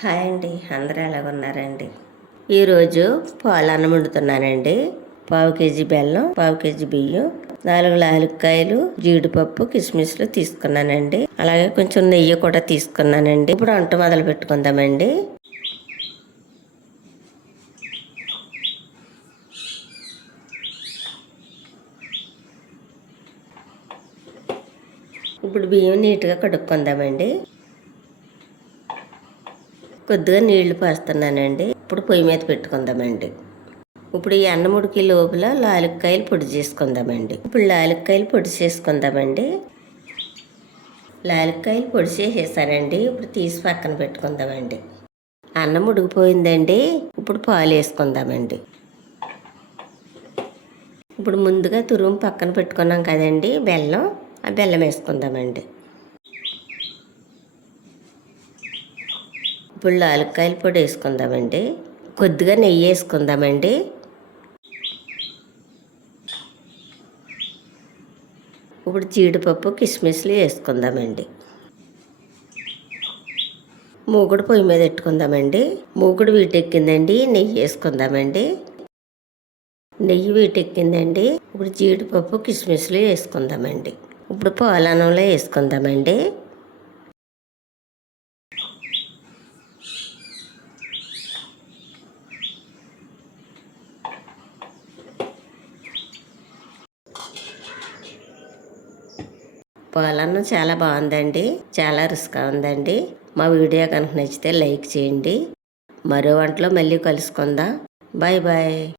Hi అండి అందరూ ఎలాగున్నారండి ఈరోజు పాలు అన్నం వండుతున్నానండి. పావు కేజీ బెల్లం పావు కేజీ బియ్యం నాలుగు లాలుక్కాయలు జీడిపప్పు కిస్మిస్లు తీసుకున్నానండి. అలాగే కొంచెం నెయ్యి కూడా తీసుకున్నానండి. ఇప్పుడు వంట మొదలు పెట్టుకుందామండి. ఇప్పుడు బియ్యం నీట్గా కడుక్కుందామండి. కొద్దిగా నీళ్ళు పోస్తున్నానండి. ఇప్పుడు పొయ్యి మీద పెట్టుకుందామండి. ఇప్పుడు ఈ అన్నముడికి లోపల లాలిక్కాయలు పొడి చేసుకుందామండి. ఇప్పుడు లాలిక్కాయలు పొడి చేసుకుందామండి. లాలిక్కాయలు పొడి చేసేసానండి. ఇప్పుడు తీసి పక్కన పెట్టుకుందామండి. అన్నం ఉడికిపోయిందండి. ఇప్పుడు పాలు వేసుకుందామండి. ఇప్పుడు ముందుగా తురుము పక్కన పెట్టుకున్నాం కదండి. బెల్లం ఆ బెల్లం వేసుకుందామండి. ఇప్పుడు లాలుక్కాయల పొడి వేసుకుందామండి. కొద్దిగా నెయ్యి వేసుకుందామండి. ఇప్పుడు జీడిపప్పు కిస్మిస్లు వేసుకుందామండి. మూగుడు పొయ్యి మీద పెట్టుకుందామండి. మూగుడు వీటెక్కిందండి నెయ్యి వేసుకుందామండి. నెయ్యి వీటెక్కిందండి. ఇప్పుడు జీడిపప్పు కిస్మిస్లు వేసుకుందామండి. ఇప్పుడు పాలన్నంలో వేసుకుందామండి. పాలన్నం చాలా బాగుందండి. చాలా రుచిగా ఉందండి. మా వీడియో కనుక నచ్చితే లైక్ చేయండి. మరో వంటలో మళ్ళీ కలుసుకుందాం. Bye bye.